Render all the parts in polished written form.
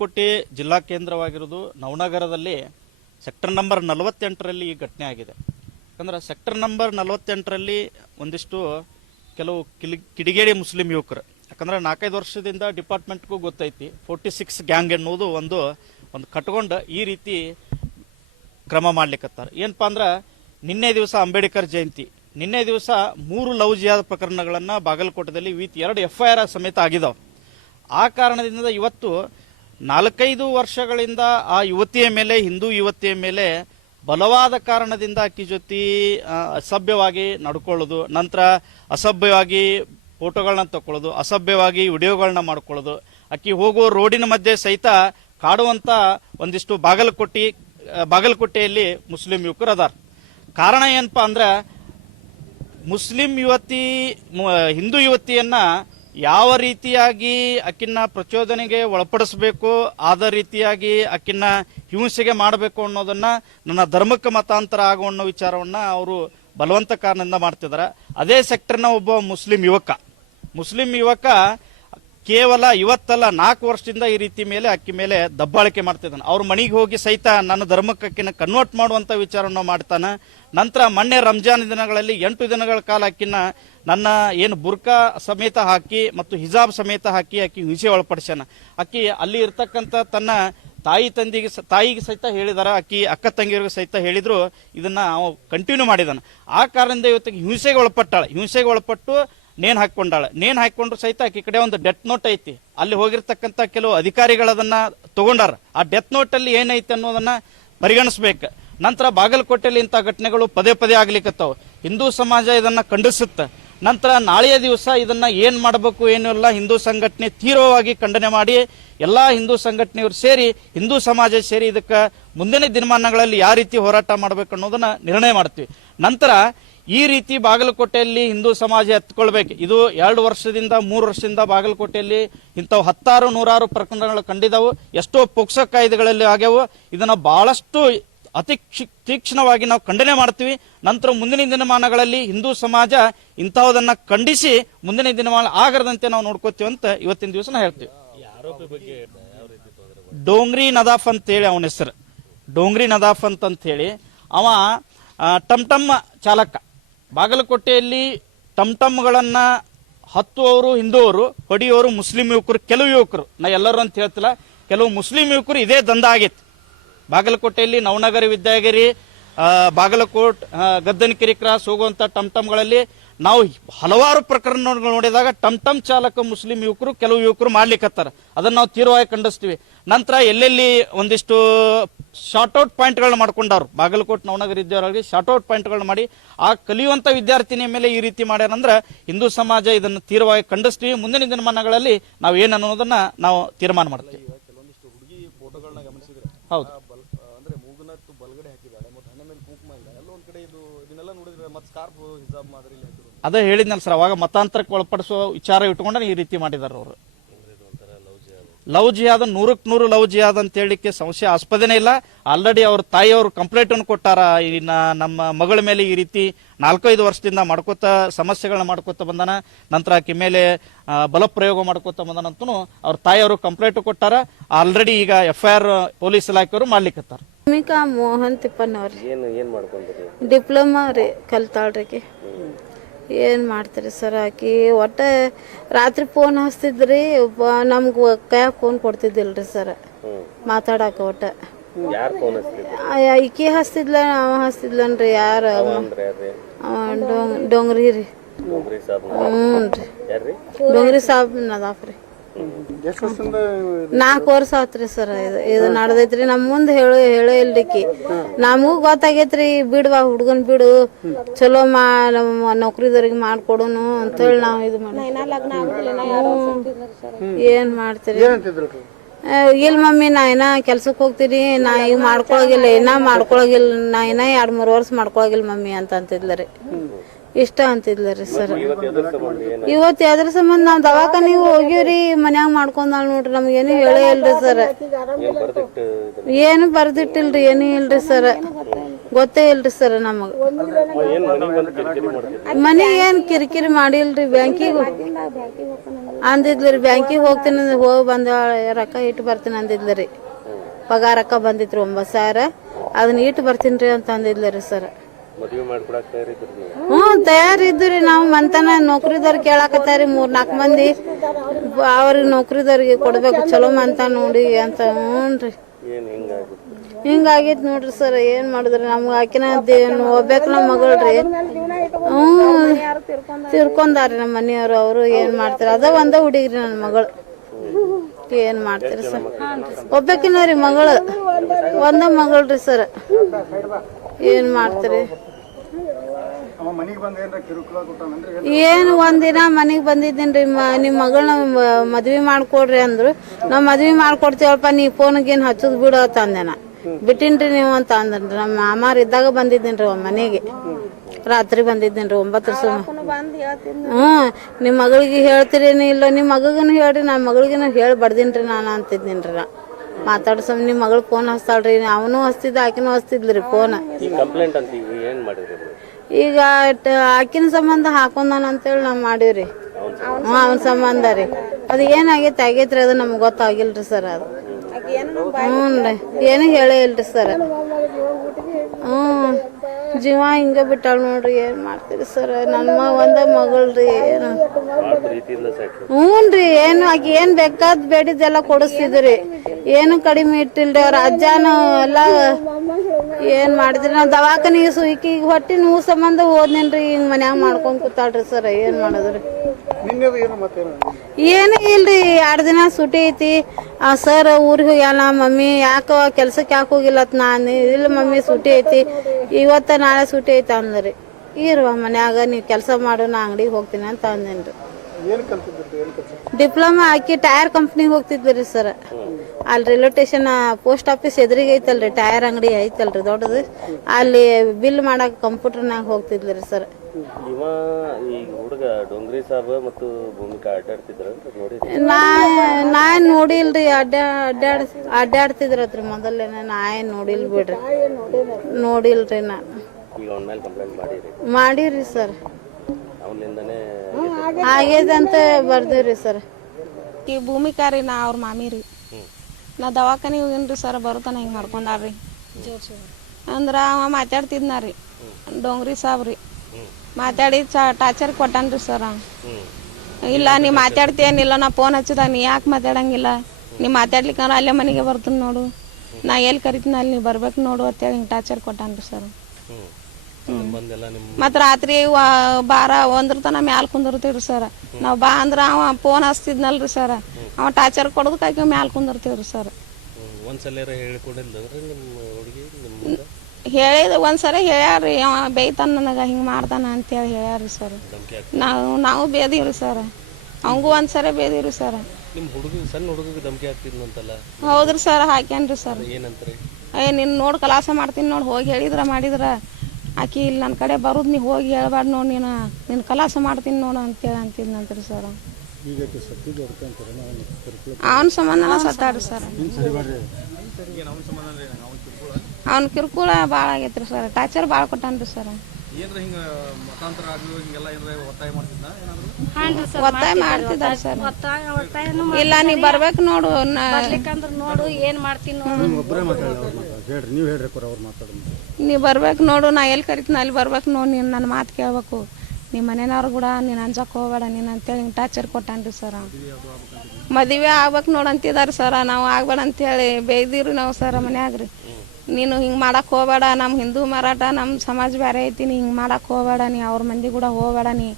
ಬಾಗಲಕೋಟೆ ಜಿಲ್ಲಾ ಕೇಂದ್ರವಾಗಿರುವುದು ನವನಗರದಲ್ಲಿ sector number 48ರಲ್ಲಿ ಈ ಘಟನೆ ಆಗಿದೆ. ಯಾಕಂದ್ರೆ ಸೆಕ್ಟರ್ ನಂಬರ್ 48ರಲ್ಲಿ ಒಂದಿಷ್ಟು ಕೆಲವು ಕಿಡಿಗೇಡಿ ಮುಸ್ಲಿಂ ಯುವಕರು, ಯಾಕಂದ್ರೆ 4-5 ವರ್ಷದಿಂದ ಡಿಪಾರ್ಟ್ಮೆಂಟ್ಗೂ ಗೊತ್ತೈತಿ 46 ಗ್ಯಾಂಗ್ ಎನ್ನುವುದು ಒಂದು ಕಟ್ಕೊಂಡು ಈ ರೀತಿ ಕ್ರಮ ಮಾಡ್ಲಿಕ್ಕತ್ತಾರ. ಏನಪ್ಪಾ ಅಂದ್ರೆ ನಿನ್ನೆ ದಿವಸ ಅಂಬೇಡ್ಕರ್ ಜಯಂತಿ, ನಿನ್ನೆ ದಿವಸ 3 ಲವ್ ಜಿಹಾದ್ ಪ್ರಕರಣಗಳನ್ನು ಬಾಗಲಕೋಟೆಯಲ್ಲಿ ವಿತ್ 2 FIR ಸಮೇತ ಆಗಿದಾವೆ. ಆ ಕಾರಣದಿಂದ ಇವತ್ತು 4-5 ವರ್ಷಗಳಿಂದ ಆ ಯುವತಿಯ ಮೇಲೆ, ಹಿಂದೂ ಯುವತಿಯ ಮೇಲೆ ಬಲವಾದ ಕಾರಣದಿಂದ ಅಕ್ಕಿ ಜೊತೆ ಅಸಭ್ಯವಾಗಿ ನಡ್ಕೊಳ್ಳೋದು, ನಂತರ ಅಸಭ್ಯವಾಗಿ ಫೋಟೋಗಳನ್ನ ತಗೊಳ್ಳೋದು, ಅಸಭ್ಯವಾಗಿ ವಿಡಿಯೋಗಳನ್ನ ಮಾಡ್ಕೊಳ್ಳೋದು, ಅಕ್ಕಿ ಹೋಗೋ ರೋಡಿನ ಮಧ್ಯೆ ಸಹಿತ ಕಾಡುವಂತ ಒಂದಿಷ್ಟು ಬಾಗಲಕೋಟೆಯಲ್ಲಿ ಮುಸ್ಲಿಂ ಯುವಕರು ಅದಾರ. ಕಾರಣ ಏನಪ್ಪಾ ಅಂದ್ರೆ ಮುಸ್ಲಿಂ ಯುವತಿ ಹಿಂದೂ ಯುವತಿಯನ್ನ ಯಾವ ರೀತಿಯಾಗಿ ಅಕ್ಕಿನ ಪ್ರಚೋದನೆಗೆ ಒಳಪಡಿಸಬೇಕು, ಆದ ರೀತಿಯಾಗಿ ಅಕ್ಕಿನ ಹಿಂಸೆಗೆ ಮಾಡಬೇಕು ಅನ್ನೋದನ್ನ ನನ್ನ ಧರ್ಮಕ್ಕೆ ಮತಾಂತರ ಆಗೋ ಅನ್ನೋ ವಿಚಾರವನ್ನ ಅವರು ಬಲವಂತ ಕಾರಣದಿಂದ ಮಾಡ್ತಿದ್ದಾರೆ. ಅದೇ ಸೆಕ್ಟರ್ನ ಒಬ್ಬ ಮುಸ್ಲಿಂ ಯುವಕ ಕೇವಲ ಇವತ್ತಲ್ಲ 4 ವರ್ಷದಿಂದ ಈ ರೀತಿ ಮೇಲೆ ಅಕ್ಕಿ ಮೇಲೆ ದಬ್ಬಾಳಿಕೆ ಮಾಡ್ತಿದ್ದಾನೆ. ಅವ್ರ ಮನೆಗೆ ಹೋಗಿ ಸಹಿತ ನನ್ನ ಧರ್ಮಕ್ಕೆ ಅಕ್ಕಿನ ಕನ್ವರ್ಟ್ ಮಾಡುವಂತ ವಿಚಾರವನ್ನು ಮಾಡ್ತಾನೆ. ನಂತರ ಮೊನ್ನೆ ರಂಜಾನ್ ದಿನಗಳಲ್ಲಿ 8 ದಿನಗಳ ಕಾಲ ಅಕ್ಕಿನ ನನ್ನ ಏನು ಬುರ್ಕಾ ಸಮೇತ ಹಾಕಿ ಮತ್ತು ಹಿಜಾಬ್ ಸಮೇತ ಹಾಕಿ ಅಕ್ಕಿ ಹಿಂಸೆ ಒಳಪಡಿಸ್ಯಾನ. ಅಕ್ಕಿ ಅಲ್ಲಿ ಇರ್ತಕ್ಕಂಥ ತನ್ನ ತಾಯಿಗೆ ಸಹಿತ ಹೇಳಿದಾರ, ಅಕ್ಕಿ ಅಕ್ಕ ತಂಗಿಯರಿಗೂ ಸಹಿತ ಹೇಳಿದ್ರು. ಇದನ್ನ ಅವ ಕಂಟಿನ್ಯೂ ಮಾಡಿದಾನ. ಆ ಕಾರಣದಿಂದ ಇವತ್ತಿಗೆ ಹಿಂಸೆಗೆ ಒಳಪಟ್ಟು ನೇಣು ಹಾಕೊಂಡ್ರು ಸಹಿತ ಆಕಿ ಕಡೆ ಒಂದು ಡೆತ್ ನೋಟ್ ಐತಿ. ಅಲ್ಲಿ ಹೋಗಿರ್ತಕ್ಕಂಥ ಕೆಲವು ಅಧಿಕಾರಿಗಳದನ್ನ ತಗೊಂಡಾರ. ಆ ಡೆತ್ ನೋಟ್ ಅಲ್ಲಿ ಏನೈತಿ ಅನ್ನೋದನ್ನ ಪರಿಗಣಿಸ್ಬೇಕು. ನಂತರ ಬಾಗಲಕೋಟೆಯಲ್ಲಿ ಇಂಥ ಘಟನೆಗಳು ಪದೇ ಆಗ್ಲಿಕ್ಕತ್ತಾವ. ಹಿಂದೂ ಸಮಾಜ ಇದನ್ನ ಖಂಡಿಸುತ್ತೆ. ನಂತರ ನಾಳೆಯ ದಿವಸ ಇದನ್ನ ಏನ್ ಮಾಡಬೇಕು ಏನಿಲ್ಲ ಹಿಂದೂ ಸಂಘಟನೆ ತೀವ್ರವಾಗಿ ಖಂಡನೆ ಮಾಡಿ ಎಲ್ಲಾ ಹಿಂದೂ ಸಂಘಟನೆಯವರು ಸೇರಿ, ಹಿಂದೂ ಸಮಾಜ ಸೇರಿ ಇದಕ್ಕೆ ಮುಂದಿನ ದಿನಮಾನಗಳಲ್ಲಿ ಯಾವ ರೀತಿ ಹೋರಾಟ ಮಾಡಬೇಕು ಅನ್ನೋದನ್ನ ನಿರ್ಣಯ ಮಾಡ್ತೀವಿ. ನಂತರ ಈ ರೀತಿ ಬಾಗಲಕೋಟೆಯಲ್ಲಿ ಹಿಂದೂ ಸಮಾಜ ಎತ್ಕೊಳ್ಬೇಕು. ಇದು 2 ವರ್ಷದಿಂದ 3 ವರ್ಷದಿಂದ ಬಾಗಲಕೋಟೆಯಲ್ಲಿ ಇಂಥವು 10-100 ಪ್ರಕರಣಗಳು ಕಂಡಿದ್ದಾವು. ಎಷ್ಟೋ ಪೋಕ್ಸೋ ಕಾಯ್ದೆಗಳಲ್ಲಿ ಆಗ್ಯಾವು. ಇದನ್ನ ಬಹಳಷ್ಟು ಅತಿ ತೀಕ್ಷ್ಣವಾಗಿ ನಾವು ಖಂಡನೆ ಮಾಡ್ತೀವಿ. ನಂತರ ಮುಂದಿನ ದಿನಮಾನಗಳಲ್ಲಿ ಹಿಂದೂ ಸಮಾಜ ಇಂತಹದನ್ನ ಖಂಡಿಸಿ ಮುಂದಿನ ದಿನಮಾನ ಆಗರದಂತೆ ನಾವು ನೋಡ್ಕೋತೀವಿ ಅಂತ ಇವತ್ತಿನ ದಿವಸ ನಾವು ಹೇಳ್ತೀವಿ. ಡೋಂಗ್ರಿ ನದಾಫ್ ಅಂತ ಹೇಳಿ ಅವನ ಹೆಸರು, ಡೋಂಗ್ರಿ ನದಾಫ್ ಅಂತ ಹೇಳಿ ಅವ ಟಮ್ ಚಾಲಕ. ಬಾಗಲಕೋಟೆಯಲ್ಲಿ ಟಮ್ಗಳನ್ನ ಹತ್ತುವವರು ಹಿಂದೂವರು, ಹೊಡಿಯೋರು ಮುಸ್ಲಿಂ ಯುವಕರು. ಕೆಲವು ಯುವಕರು, ನಾ ಎಲ್ಲರೂ ಅಂತ ಹೇಳ್ತಿಲ್ಲ, ಕೆಲವು ಮುಸ್ಲಿಂ ಯುವಕರು ಇದೇ ದಂಧ ಆಗೈತಿ. ಬಾಗಲಕೋಟೆಯಲ್ಲಿ ನವನಗರ, ವಿದ್ಯಾಗಿರಿ, ಬಾಗಲಕೋಟ್, ಗದ್ದನಕೆರೆ ಕ್ರಾಸ್ ಹೋಗುವಂತ ಟಮ್ಗಳಲ್ಲಿ ನಾವು ಹಲವಾರು ಪ್ರಕರಣಗಳು ನೋಡಿದಾಗ ಟಮ್ ಚಾಲಕ ಮುಸ್ಲಿಂ ಯುವಕರು, ಕೆಲವು ಯುವಕರು ಮಾಡ್ಲಿಕ್ಕತ್ತಾರ. ಅದನ್ನ ನಾವು ತೀವ್ರವಾಗಿ ಖಂಡಿಸ್ತೀವಿ. ನಂತರ ಎಲ್ಲೆಲ್ಲಿ ಒಂದಿಷ್ಟು ಶಾರ್ಟ್ಔಟ್ ಪಾಯಿಂಟ್ಗಳನ್ನ ಮಾಡ್ಕೊಂಡವ್ರು, ಬಾಗಲಕೋಟ್ ನವನಗರ ವಿದ್ಯಾರ್ಥಿ ಶಾರ್ಟ್ಔಟ್ ಪಾಯಿಂಟ್ಗಳನ್ನ ಮಾಡಿ ಆ ಕಲಿಯುವಂತ ವಿದ್ಯಾರ್ಥಿನಿಯ ಮೇಲೆ ಈ ರೀತಿ ಮಾಡ್ಯಾರಂದ್ರೆ ಹಿಂದೂ ಸಮಾಜ ಇದನ್ನು ತೀವ್ರವಾಗಿ ಖಂಡಿಸ್ತೀವಿ. ಮುಂದಿನ ದಿನಮಾನಗಳಲ್ಲಿ ನಾವು ಏನು ಅನ್ನೋದನ್ನ ನಾವು ತೀರ್ಮಾನ ಮಾಡ್ತೀವಿ. ಹೌದು, ಅಂದ್ರೆ ಮೂಗುನತ್ತು ಬಲಗಡೆ ಹಾಕಿದಾಳೆ ಮತ್ತು ಹಣೆ ಮೇಲೆ ಕುಂಕುಮ ಇಲ್ಲ, ಎಲ್ಲ ಒಂದ್ ಕಡೆ ಇದನ್ನೆಲ್ಲ ನೋಡಿದ್ರೆ ಮತ್ತೆ ಸ್ಕಾರ್ಫ್ ಹಿಜಾಬ್ ಮಾದರಿ ಅದೇ ಹೇಳಿದ್ನಲ್ಲ ಸರ್, ಅವಾಗ ಮತಾಂತರಕ್ಕೆ ಒಳಪಡಿಸುವ ವಿಚಾರ ಇಟ್ಕೊಂಡ್ರೆ ಈ ರೀತಿ ಮಾಡಿದಾರೆ ಅವರು. ಲವ್ ಜಿಹಾದ್ 100% ಲವ್ ಜಿಹಾದ್ ಅಂತ ಹೇಳಿಕ್ಕೆ ಸಂಶಯ ಆಸ್ಪದನೇ ಇಲ್ಲ. ಆಲ್ರೆಡಿ ಅವ್ರ ತಾಯಿಯವರು ಕಂಪ್ಲೇಂಟ್ ಅನ್ನು ಕೊಟ್ಟಾರ. ನಮ್ಮ ಮಗಳ ಮೇಲೆ ಈ ರೀತಿ 4-5 ವರ್ಷದಿಂದ ಸಮಸ್ಯೆಗಳನ್ನ ಮಾಡ್ಕೋತ ಬಂದಾನ. ನಂತರ ಆಕೆ ಮೇಲೆ ಬಲ ಪ್ರಯೋಗ ಮಾಡ್ಕೋತ ಬಂದಾನಂತೂ ಅವ್ರ ತಾಯಿಯವರು ಕಂಪ್ಲೇಂಟ್ ಕೊಟ್ಟಾರ. ಆಲ್ರೆಡಿ ಈಗ FIR ಪೊಲೀಸ್ ಇಲಾಖೆಯವರು ಮಾಡ್ಲಿಕ್ಕತ್ತಾರ. ಮೋಹನ್ ತಿಪ್ಪಣ್ಣವ್ರಿ ಡಿಪ್ಲೊಮಾ ರೀ ಕಲ್ತಾಳ್ರಿ. ಏನ್ ಮಾಡ್ತೀರಿ ಸರ್, ಆಕಿ ಒಟ್ಟ ರಾತ್ರಿ ಫೋನ್ ಹಚ್ತಿದ್ರಿ, ನಮ್ಗೆ ಕೈಯಾಗ ಫೋನ್ ಕೊಡ್ತಿದ್ದಿಲ್ರಿ ಸರ್ ಮಾತಾಡಕ. ಒಟ್ಟ ಈಕಿ ಹಚ್ತಿದ್ಲ, ಅವ ಹಚ್ತಿದ್ಲನ್ರಿ. ಯಾರ ಡೋಂಗ್ರಿ ರೀ, ಡೋಂಗ್ರಿ ಸಾಬ್ ನದಾಫ್ರಿ. 4 ವರ್ಷ ಆತ್ರಿ ಸರ್ ಇದು ನಡ್ದೈತ್ರಿ. ನಮ್ ಮುಂದೆ ಹೇಳೋ ಇಲ್ರಿಕಿ. ನಮಗೂ ಗೊತ್ತಾಗೈತ್ರಿ, ಬಿಡ್ವಾ ಹುಡ್ಗನ್ ಬಿಡು, ಚಲೋ ನೌಕರಿದವ್ರಿಗೆ ಮಾಡ್ಕೊಡುನು ಅಂತೇಳಿ ನಾವು ಇದು ಮಾಡಿ. ಏನ್ ಮಾಡ್ತೀರಿ? ಇಲ್ಲ ಮಮ್ಮಿ, ನಾ ಏನ ಕೆಲ್ಸಕ್ಕೆ ಹೋಗ್ತೀರಿ, ನಾ ಈಗ ಮಾಡ್ಕೊಳಗಿಲ್ಲ, ನಾ ಏನ 2-3 ವರ್ಷ ಮಾಡ್ಕೊಳಗಿಲ್ಲ ಮಮ್ಮಿ ಅಂತ ಅಂತಿದ್ಲರಿ. ಇಷ್ಟ ಅಂತಿದ್ಲರಿ ಸರ್. ಇವತ್ತು ಯಾವ್ದ್ರ ಸಂಬಂಧ ನಾವ್ ದವಾಖಾನಿಗೆ ಹೋಗಿವ್ರಿ, ಮನ್ಯಾಗ ಮಾಡ್ಕೊಂಡಾಳ ನೋಡ್ರಿ. ನಮ್ಗೇನು ಹೇಳೇ ಇಲ್ರಿ ಸರ್, ಏನು ಬರ್ದಿಟ್ಟಿಲ್ರಿ, ಏನು ಇಲ್ರಿ ಸರ್, ಗೊತ್ತೇ ಇಲ್ರಿ ಸರ್ ನಮಗ. ಮನಿ ಏನ್ ಕಿರಿಕಿರಿ ಮಾಡಿಲ್ರಿ. ಬ್ಯಾಂಕಿಗೆ ಅಂದಿದ್ಲು ರೀ ಬ್ಯಾಂಕಿಗೆ ಹೋಗ್ತೀನಿ ಹೋಗಿ ಬಂದ ರೊಕ್ಕ ಇಟ್ಟು ಬರ್ತೀನಿ ಅಂದಿದ್ಲು ರೀ. ಪಗಾರ ರೊಕ್ಕ ಬಂದಿತ್ತು 9,000 ಅದನ್ನ ಇಟ್ಟು ಬರ್ತೀನಿ ರೀ ಅಂತ ಅಂದಿದ್ಲು ರೀ ಸರ್. ಮದುವೆ ಮಾಡ್ಕೊಡಕ್ಕೆ ತಯಾರಿದ್ರಿ ನೀವು? ಹ್ಞೂ ತಯಾರಿದ್ದು ರೀ. ನಾವು ಮಂತನ ನೌಕರಿದವ್ರು ಕೇಳಾಕತ್ತಾರಿ 3-4 ಮಂದಿ ಅವ್ರಿಗೆ ನೌಕರಿದವ್ರಿಗೆ ಕೊಡ್ಬೇಕು ಚಲೋ ಮಂತ ನೋಡಿ ಅಂತ. ಹ್ಞೂ ರೀ ಹಿಂಗಾಗಿತ್ತು ನೋಡ್ರಿ ಸರ್. ಏನು ಮಾಡಿದ್ರಿ ನಮ್ಗೆ ಆಕಿನ ಹೋಗ್ಬೇಕು ನಮ್ಮ ಮಗಳ್ರಿ. ಹ್ಞೂ ತಿರ್ಕೊಂಡಾರಿ ನಮ್ಮ ಮನೆಯವರು. ಅವರು ಏನು ಮಾಡ್ತಾರೆ ಅದ ಒಂದ ಹುಡುಗ್ರಿ ನನ್ನ ಮಗಳು. ಏನು ಮಾಡ್ತೀರಿ ಸರ್? ಒಬ್ಬಾಕಿನ ರೀ ಮಗಳು, ಒಂದ ಮಗಳ್ರಿ ಸರ್. ಏನು ಮಾಡ್ತೀರಿ? ಏನು ಒಂದಿನ ಮನೆಗೆ ಬಂದಿದ್ದೀನಿ ರೀ. ನಿಮ್ಮ ಮಗಳನ್ನ ಮದ್ವೆ ಮಾಡ್ಕೊಡ್ರಿ ಅಂದ್ರು. ನಾವು ಮದ್ವೆ ಮಾಡ್ಕೊಡ್ತೀವಪ್ಪ, ನೀ ಫೋನ್ಗೇನು ಹಚ್ಚದ್ ಬಿಡು ಅಂತ ಅಂದೆನ. ಬಿಟ್ಟಿನ್ರಿ ನೀವು ಅಂತ ಅಂದ್ರಿ. ನಮ್ಮ ಮಾಮಾರ್ ಇದ್ದಾಗ ಬಂದಿದ್ದೀನಿ ರೀ ಮನೆಗೆ. ರಾತ್ರಿ ಬಂದಿದ್ದೀನಿ ರೀ 9 ಹ್ಞೂ. ನಿಮ್ಮ ಮಗಳಿಗೆ ಹೇಳ್ತೀರೇನು ಇಲ್ಲ? ನಿಮ್ಮ ಮಗಗನು ಹೇಳ್ರಿ, ನನ್ನ ಮಗಳಿಗೇನು ಹೇಳಿ ಬಡ್ದೀನಿ ರೀ ನಾನು ಅಂತಿದ್ದೀನಿ ರೀ. ನಾ ಮಾತಾಡ್ಸಮ್ ನಿಮ್ಮ ಮಗಳು ಫೋನ್ ಹಚ್ತಾಳ್ರಿ. ಅವನು ಹಚ್ತಿದ್ದ, ಆಕಿನೂ ಹಚ್ತಿದ್ಲಿ ಫೋನ್. ಈಗ ಆಕಿನ ಸಂಬಂಧ ಹಾಕೊಂಡಾನ ಅಂತೇಳಿ ನಾವು ಮಾಡೀವ್ರಿ. ಅವನ ಸಂಬಂಧ ರೀ. ಅದು ಏನಾಗೈತೆ ಆಗೈತ್ರಿ, ಅದು ನಮ್ಗೆ ಗೊತ್ತಾಗಿಲ್ರಿ ಸರ್. ಅದು ಹ್ಞೂ ರೀ, ಏನು ಹೇಳೇ ಇಲ್ರಿ ಸರ್. ಹ್ಞೂ ಜೀವ ಹಿಂಗೆ ಬಿಟ್ಟಾಳ ನೋಡ್ರಿ. ಏನು ಮಾಡ್ತೀರಿ ಸರ್? ನನ್ನ ಒಂದ ಮಗಳ್ರಿ. ಏನು ಹ್ಞೂ ರೀ. ಏನು ಆಕಿ ಏನು ಬೇಕಾದ್ ಬೇಡಿದ್ದೆಲ್ಲ ಕೊಡಿಸ್ತಿದ್ರಿ. ಏನು ಕಡಿಮೆ ಇಟ್ಟಿಲ್ರಿ. ಅವ್ರ ಅಜ್ಜಾನು ಎಲ್ಲ ಏನು ಮಾಡಿದ್ರಿ. ನಾವು ದವಾಖಾನಿಗೆ ಈಕಿಗೆ ಹೊಟ್ಟೆ ನೋವು ಸಂಬಂಧ ಹೋದ್ನೇನ್ರಿ. ಹಿಂಗೆ ಮನ್ಯಾಗ ಮಾಡ್ಕೊಂಡ್ ಕೂತಾಳ್ರಿ ಸರ್. ಏನು ಮಾಡೋದ್ರಿ? ಏನು ಇಲ್ರಿ. 2 ದಿನ ಸುಟಿ ಐತಿ. ಸರ್ ಊರಿಗೆ ಹೋಗ್ಯಾನ. ಮಮ್ಮಿ ಯಾಕೆ ಕೆಲ್ಸಕ್ಕೆ ಯಾಕೆ ಹೋಗಿಲ್ಲ ನಾನು. ಇಲ್ಲ ಮಮ್ಮಿ ಸುಟಿ ಐತಿ, ಇವತ್ತ ನಾಳೆ ಸುಟಿ ಐತಿ ಅಂದ್ರಿ. ಇರುವ ಮನ್ಯಾಗ ನೀವು ಕೆಲಸ ಮಾಡು, ನಾ ಅಂಗಡಿಗೆ ಹೋಗ್ತೀನಿ ಅಂತ ಅಂದೇನ್ರಿ. ಡಿಪ್ಲೊಮಾ ಹಾಕಿ ಟೈರ್ ಕಂಪ್ನಿಗೆ ಹೋಗ್ತಿದ್ರಿ ಸರ್. ಅಲ್ಲಿ ರೈಲ್ವೆ ಸ್ಟೇಷನ್ ಪೋಸ್ಟ್ ಆಫೀಸ್ ಎದುರಿಗೆ ಐತಲ್ರಿ, ಟೈರ್ ಅಂಗಡಿ ಐತಲ್ರಿ ದೊಡ್ಡದು. ಅಲ್ಲಿ ಬಿಲ್ ಮಾಡಕ್ ಕಂಪ್ಯೂಟರ್ನಾಗ ಹೋಗ್ತಿದ್ರಿ ಸರ್. ನಾ ನೋಡಿಲ್ರಿ. ಅಡ್ಡಾಡ್ತಿದ್ರತ್ರಿ ಮೊದಲೇನ. ನಾ ಏನ್ ನೋಡಿಲ್ ಬಿಡ್ರಿ. ನೋಡಿಲ್ರಿ ನಾ. ಮಾಡಿರಿ ಸರ್. ಆಗ್ಯದಂತ ಬರ್ದೇವ್ರಿ ಸರ್. ಈ ಭೂಮಿಕಾ ರೀ, ನಾ ಅವ್ರ ಮಾಮಿ ರೀ. ನಾ ದವಾಖಾನೆ ಹೋಗಿನ್ರಿ ಸರ್. ಬರುತ್ತಾನ ಹಿಂಗೆ ಮಾಡ್ಕೊಂಡಾರ್ರಿ ಅಂದ್ರ ಅವ ಮಾತಾಡ್ತಿದ್ನ ರೀ. ಡೋಂಗ್ರಿ ಸಾಬ್ ರೀ ಮಾತಾಡಿ ಟಾರ್ಚರ್ ಕೊಟ್ಟಾನ್ರಿ ಸರ್. ಇಲ್ಲ ನೀ ಮಾತಾಡ್ತೇನಿಲ್ಲ, ನಾ ಫೋನ್ ಹಚ್ಚಿದಾಗ ನೀ ಯಾಕೆ ಮಾತಾಡಂಗಿಲ್ಲ, ನೀ ಮಾತಾಡ್ಲಿಕ್ಕೆ ಅಲ್ಲೇ ಮನೆಗೆ ಬರ್ತೀನಿ ನೋಡು, ನಾ ಎಲ್ಲಿ ಕರಿತೀನಿ ಅಲ್ಲಿ ನೀ ಬರ್ಬೇಕು ನೋಡು ಅಂತೇಳಿ ಹಿಂಗೆ ಟಾರ್ಚರ್ ಕೊಟ್ಟಾನ್ರಿ ಸರ್. ಮತ್ತು ರಾತ್ರಿ 12-1 ತನ ಮ್ಯಾಲ ಕುಂದಿರ್ತೀವ್ರಿ ಸರ್. ನಾವು ಬಾ ಅಂದ್ರೆ ಅವ ಫೋನ್ ಹಚ್ತಿದ್ನಲ್ರಿ ಸರ್. ಅವ ಟಾರ್ಚರ್ ಕೊಡೋದಕ್ಕಾಗಿ ಮ್ಯಾಲ ಕುಂದಿರ್ತೀವ್ರಿ ಸರ್. ಹೇಳಿದ ಒಂದ್ಸರಿ ಹೇಳ್ಯಾರ್ರಿ. ಅವ ಬೇಯ್ತಾನ ನನಗೆ ಹಿಂಗೆ ಮಾಡ್ತಾನ ಅಂತೇಳಿ ಹೇಳ್ಯಾರ್ರಿ ಸರ್. ನಾವು ಬೇದೀವ್ರಿ ಸರ್. ಅವಂಗೂ ಒಂದ್ಸರಿ ಬೇದೀವ್ರಿ ಸರ್. ಹೌದ್ರಿ ಸರ್, ಹಾಕ್ಯಾನ್ರಿ ಸರ್. ನಿನ್ನ ನೋಡಿ ಕಲಾಸ ಮಾಡ್ತೀನಿ ನೋಡಿ, ಹೋಗಿ ಹೇಳಿದ್ರ ಮಾಡಿದ್ರ ಆಕಿ ಇಲ್ಲಿ ನನ್ನ ಕಡೆ ಬರೋದು ನೀ ಹೋಗಿ ಹೇಳ್ಬಾರ್ದು ನೋಡಿ, ನಿನ್ನ ಕಲಾಸ ಮಾಡ್ತೀನಿ ನೋಡು ಅಂತೇಳಿ ಅಂತಿದ್ನಂತ್ರಿ ಸರ್. ಅವನ ಸಂಬಂಧನ ಸತ್ತಾಡ್ರಿ ಸರ್. ಅವ್ನ ಕಿರುಕುಳ ಭಾಳ ಆಗೈತ್ರಿ ಸರ್. ಟಾರ್ಚರ್ ಭಾಳ ಕೊಟ್ಟಾನ್ರಿ ಸರ್. ಒತ್ತಾಯ ಮಾಡ್ತಿದ್ದಾರೆ ಸರ್. ಇಲ್ಲ ನೀ ಬರ್ಬೇಕು ನೋಡು, ನೋಡು ಏನ್ ಮಾಡ್ತೀನಿ ನೋಡು, ನೀ ಬರ್ಬೇಕು ನೋಡು, ನಾ ಎಲ್ಲಿ ಕರಿತೀನಿ ಅಲ್ಲಿ ಬರ್ಬೇಕು ನೋಡು, ನೀನು ನನ್ನ ಮಾತು ಕೇಳ್ಬೇಕು, ನಿಮ್ಮ ಮನೆಯವ್ರು ಕೂಡ ನೀನು ಅಂಜಕ್ಕೆ ಹೋಗ್ಬೇಡ ನೀನು ಅಂತೇಳಿ ಹಿಂಗೆ ಟಾರ್ಚರ್ ಕೊಟ್ಟಾನ್ರಿ ಸರ್. ಮದುವೆ ಆಗ್ಬೇಕು ನೋಡು ಅಂತಿದ್ದಾರೆ ಸರ್. ನಾವು ಆಗ್ಬೇಡ ಅಂತೇಳಿ ಬೇಯ್ದಿವ್ರಿ ನಾವು ಸರ್ ಮನ್ಯಾಗ್ರಿ. ನೀನು ಹಿಂಗೆ ಮಾಡಕ್ಕೆ ಹೋಗಬೇಡ, ನಮ್ಮ ಹಿಂದೂ ಮರಾಠ ನಮ್ಮ ಸಮಾಜ ಬೇರೆ ಐತಿ, ನೀ ಹಿಂಗೆ ಮಾಡಕ್ಕೆ ಹೋಗಬೇಡ, ನೀ ಅವ್ರ ಮಂದಿ ಕೂಡ ಹೋಗಬೇಡ, ನೀ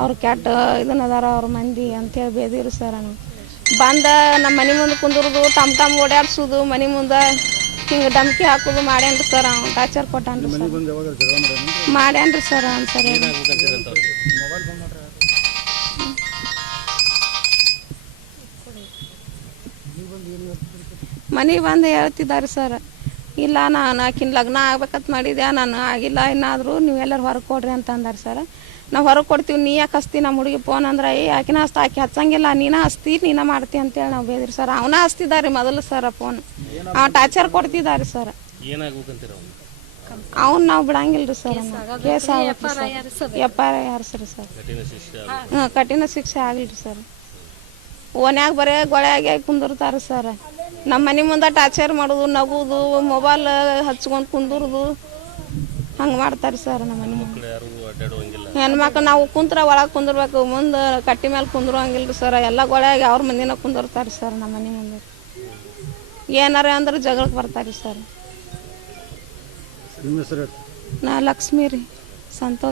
ಅವ್ರು ಕೆಟ್ಟ ಇದನ್ನದಾರ ಅವ್ರ ಮಂದಿ ಅಂತೇಳಿ ಬೇದಿವ್ರಿ ಸರ್. ನಾವು ಬಂದ ನಮ್ಮ ಮನೆ ಮುಂದೆ ಕುಂದ್ರದು, ಟಮ್ ಓಡಾಡ್ಸೋದು, ಮನೆ ಮುಂದೆ ಹಿಂಗೆ ಧಮ್ಕಿ ಹಾಕೋದು ಮಾಡ್ಯಾನ್ರಿ ಸರ್. ಅವ್ನು ಟಾರ್ಚರ್ ಕೊಟ್ಟಾನ್ರಿ ಸರ್. ಮಾಡ್ಯಾನ್ರಿ ಸರ್ ಒಂದ್ಸರಿ. ಮನೆಗೆ ಬಂದು ಹೇಳ್ತಿದ್ದಾರೆ ಸರ್. ಇಲ್ಲ ನಾನು ಆಕಿನ ಲಗ್ನ ಆಗ್ಬೇಕಂತ ಮಾಡಿದ್ದೆ, ನಾನು ಆಗಿಲ್ಲ, ಏನಾದರೂ ನೀವೆಲ್ಲರೂ ಹೊರಗೆ ಕೊಡ್ರಿ ಅಂತ ಅಂದಾರೆ ಸರ್. ನಾವು ಹೊರಗೆ ಕೊಡ್ತೀವಿ, ನೀ ಯಾಕೆ ಹಸ್ತಿ ನಮ್ಮ ಹುಡುಗಿ ಫೋನ್ ಅಂದ್ರೆ ಆಕಿನ ಹಸ್ತ, ಆಕಿ ಹಚ್ಚಂಗಿಲ್ಲ, ನೀನ ಹಸ್ತಿ ನೀನ ಮಾಡ್ತಿ ಅಂತೇಳಿ ನಾವು ಬೇದ್ರಿ ಸರ್. ಅವನ ಹಸ್ತಿದ್ದಾರೆ ಮೊದಲು ಸರ್ ಫೋನ್. ಅವ ಟಾರ್ಚರ್ ಕೊಡ್ತಿದ್ದಾರೆ ಸರ್. ಅವ್ನು ನಾವು ಬಿಡಂಗಿಲ್ರಿ ಸರ್. ಕೇಸ್ ಆಗುತ್ತೆ ಸರ್. FIR ಯಾರು ಸರ್. ಹ್ಞೂ ಕಠಿಣ ಶಿಕ್ಷೆ ಆಗಲ್ರಿ ಸರ್. ಓನ್ಯಾಗ ಬರೇ ಗೊಳೆಯಾಗಿ ಕುಂದಿರ್ತಾರೆ ಸರ್. ನಮ್ಮ ಮನೆ ಮುಂದೆ ಟಾರ್ಚರ್ ಮಾಡೋದು, ನಗುದು, ಮೊಬೈಲ್ ಹಚ್ಕೊಂಡು ಕುಂದಿರೋದು ಹಂಗೆ ಮಾಡ್ತಾರೆ ಸರ್. ನಮ್ಮ ಮನೆ ಹೆಣ್ಮಕ್ಳು ನಾವು ಕುಂತ್ರ ಒಳಗೆ ಕುಂದಿರ್ಬೇಕು, ಮುಂದೆ ಕಟ್ಟಿ ಮೇಲೆ ಕುಂದಿರುವಂಗಿಲ್ಲ ಸರ್. ಎಲ್ಲ ಗೊಳೆಯಾಗಿ ಅವ್ರ ಮಂದಿನ ಕುಂದಿರ್ತಾರೆ ಸರ್. ನಮ್ಮ ಮನೆ ಮುಂದೆ ಏನಾರ ಅಂದ್ರೆ ಜಗಳಕ್ಕೆ ಬರ್ತಾರೆ ಸರ್. ನಾ ಲಕ್ಷ್ಮೀ ರೀ, ಸಂತೋಷ್.